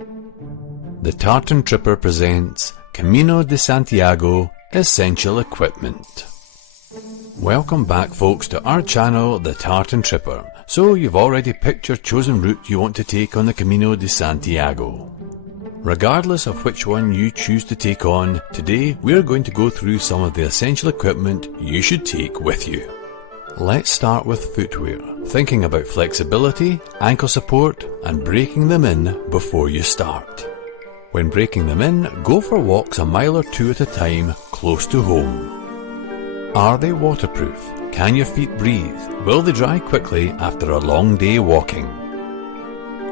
The Tartan Tripper presents Camino De Santiago Essential Equipment. Welcome back folks to our channel, The Tartan Tripper. So you've already picked your chosen route you want to take on the Camino De Santiago. Regardless of which one you choose to take on, today we're going to go through some of the essential equipment you should take with you. Let's start with footwear, thinking about flexibility, ankle support and breaking them in before you start. When breaking them in, go for walks a mile or two at a time close to home. Are they waterproof? Can your feet breathe? Will they dry quickly after a long day walking?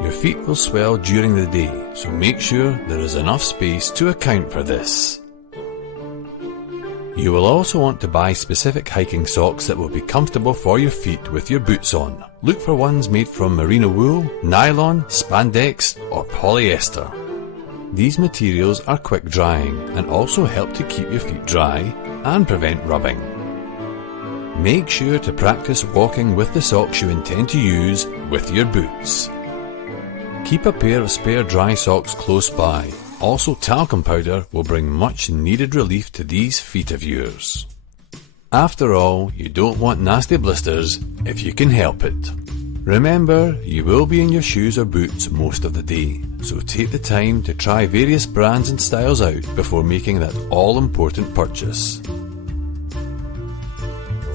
Your feet will swell during the day, so make sure there is enough space to account for this. You will also want to buy specific hiking socks that will be comfortable for your feet with your boots on. Look for ones made from merino wool, nylon, spandex or polyester. These materials are quick drying and also help to keep your feet dry and prevent rubbing. Make sure to practice walking with the socks you intend to use with your boots. Keep a pair of spare dry socks close by. Also, talcum powder will bring much needed relief to these feet of yours. After all, you don't want nasty blisters if you can help it. Remember, you will be in your shoes or boots most of the day, so take the time to try various brands and styles out before making that all-important purchase.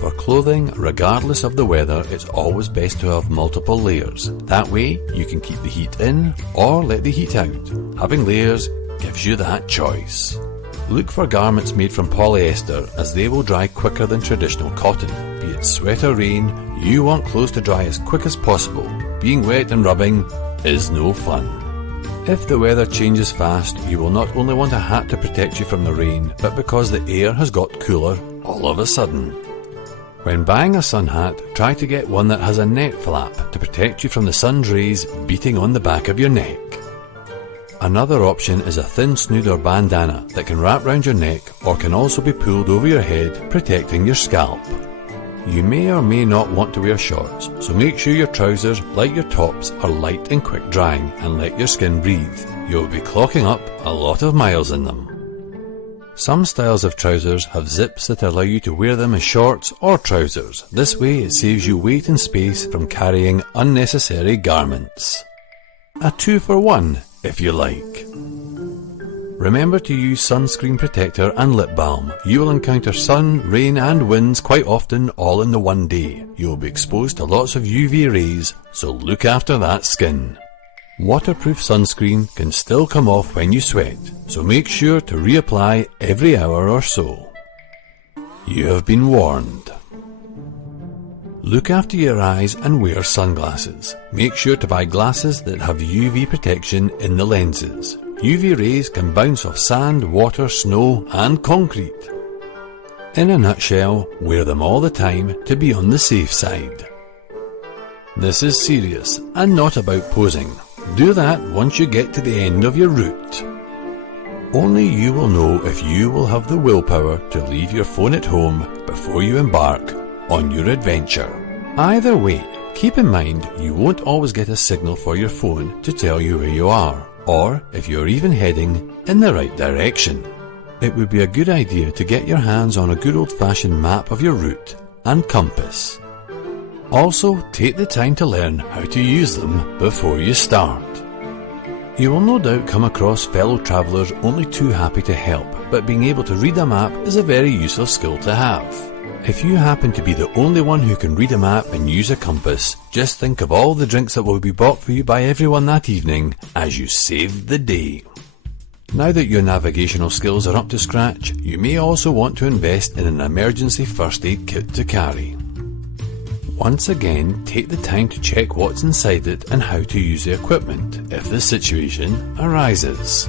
For clothing, regardless of the weather, it's always best to have multiple layers. That way, you can keep the heat in or let the heat out. Having layers gives you that choice. Look for garments made from polyester as they will dry quicker than traditional cotton. Be it sweat or rain, you want clothes to dry as quick as possible. Being wet and rubbing is no fun. If the weather changes fast, you will not only want a hat to protect you from the rain, but because the air has got cooler all of a sudden. When buying a sun hat, try to get one that has a net flap to protect you from the sun's rays beating on the back of your neck. Another option is a thin snood or bandana that can wrap round your neck or can also be pulled over your head, protecting your scalp. You may or may not want to wear shorts, so make sure your trousers, like your tops, are light and quick drying and let your skin breathe. You'll be clocking up a lot of miles in them. Some styles of trousers have zips that allow you to wear them as shorts or trousers. This way it saves you weight and space from carrying unnecessary garments. A 2-for-1, if you like. Remember to use sunscreen protector and lip balm. You will encounter sun, rain and winds quite often all in the one day. You will be exposed to lots of UV rays, so look after that skin. Waterproof sunscreen can still come off when you sweat, so make sure to reapply every hour or so. You have been warned. Look after your eyes and wear sunglasses. Make sure to buy glasses that have UV protection in the lenses. UV rays can bounce off sand, water, snow and concrete. In a nutshell, wear them all the time to be on the safe side. This is serious and not about posing. Do that once you get to the end of your route. Only you will know if you will have the willpower to leave your phone at home before you embark on your adventure. Either way, keep in mind you won't always get a signal for your phone to tell you where you are, or if you're even heading in the right direction. It would be a good idea to get your hands on a good old-fashioned map of your route and compass. Also, take the time to learn how to use them before you start. You will no doubt come across fellow travellers only too happy to help, but being able to read a map is a very useful skill to have. If you happen to be the only one who can read a map and use a compass, just think of all the drinks that will be bought for you by everyone that evening as you saved the day. Now that your navigational skills are up to scratch, you may also want to invest in an emergency first aid kit to carry. Once again, take the time to check what's inside it and how to use the equipment if the situation arises.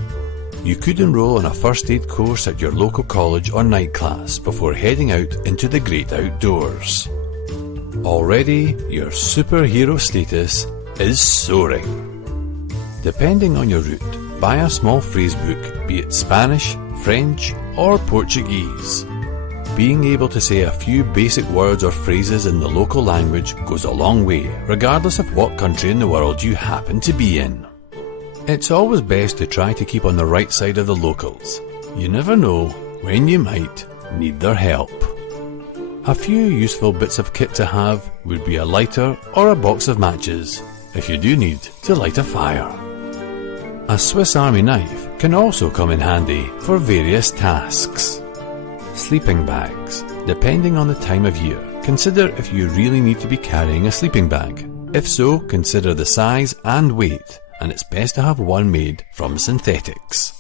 You could enroll on a first aid course at your local college or night class before heading out into the great outdoors. Already, your superhero status is soaring. Depending on your route, buy a small phrase book, be it Spanish, French or Portuguese. Being able to say a few basic words or phrases in the local language goes a long way, regardless of what country in the world you happen to be in. It's always best to try to keep on the right side of the locals. You never know when you might need their help. A few useful bits of kit to have would be a lighter or a box of matches if you do need to light a fire. A Swiss Army knife can also come in handy for various tasks. Sleeping bags. Depending on the time of year, consider if you really need to be carrying a sleeping bag. If so, consider the size and weight, and it's best to have one made from synthetics.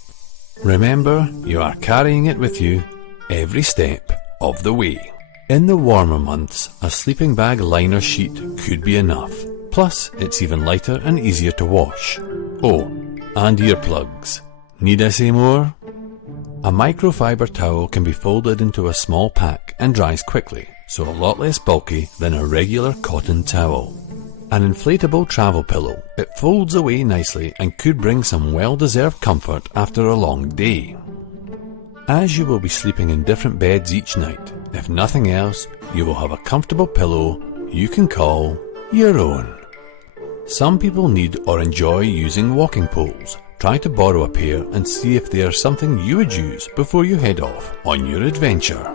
Remember, you are carrying it with you every step of the way. In the warmer months, a sleeping bag liner sheet could be enough. Plus, it's even lighter and easier to wash. Oh, and earplugs. Need I say more? A microfiber towel can be folded into a small pack and dries quickly, so a lot less bulky than a regular cotton towel. An inflatable travel pillow. It folds away nicely and could bring some well-deserved comfort after a long day. As you will be sleeping in different beds each night, if nothing else, you will have a comfortable pillow you can call your own. Some people need or enjoy using walking poles. Try to borrow a pair and see if they are something you would use before you head off on your adventure.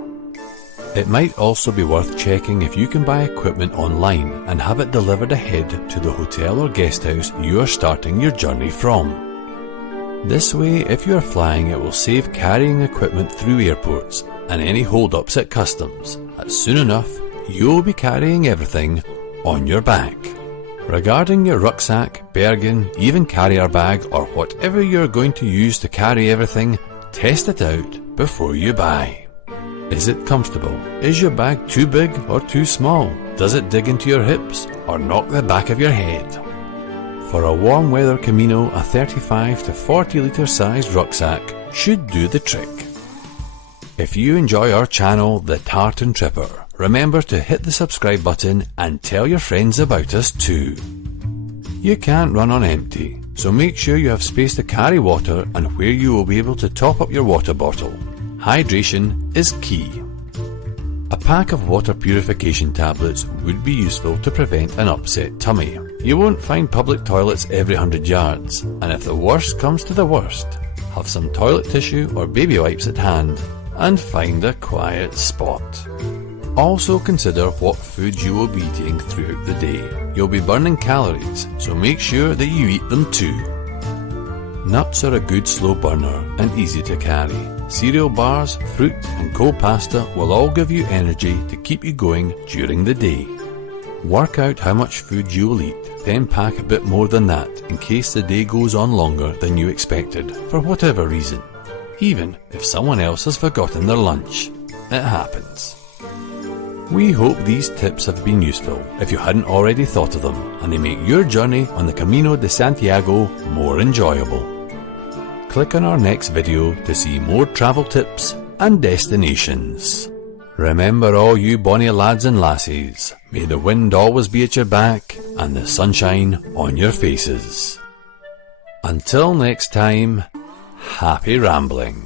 It might also be worth checking if you can buy equipment online and have it delivered ahead to the hotel or guest house you are starting your journey from. This way, if you are flying, it will save carrying equipment through airports and any hold-ups at customs, as soon enough you will be carrying everything on your back. Regarding your rucksack, bergen, even carrier bag or whatever you're going to use to carry everything, test it out before you buy. Is it comfortable? Is your bag too big or too small? Does it dig into your hips or knock the back of your head? For a warm weather Camino, a 35 to 40 litre sized rucksack should do the trick. If you enjoy our channel, The Tartan Tripper, remember to hit the subscribe button and tell your friends about us too. You can't run on empty, so make sure you have space to carry water and where you will be able to top up your water bottle. Hydration is key. A pack of water purification tablets would be useful to prevent an upset tummy. You won't find public toilets every 100 yards, and if the worst comes to the worst, have some toilet tissue or baby wipes at hand and find a quiet spot. Also consider what foods you will be eating throughout the day. You'll be burning calories, so make sure that you eat them too. Nuts are a good slow burner and easy to carry. Cereal bars, fruit and cold pasta will all give you energy to keep you going during the day. Work out how much food you will eat, then pack a bit more than that in case the day goes on longer than you expected for whatever reason. Even if someone else has forgotten their lunch. It happens. We hope these tips have been useful if you hadn't already thought of them, and they make your journey on the Camino de Santiago more enjoyable. Click on our next video to see more travel tips and destinations. Remember, all you bonny lads and lassies, may the wind always be at your back and the sunshine on your faces. Until next time, happy rambling.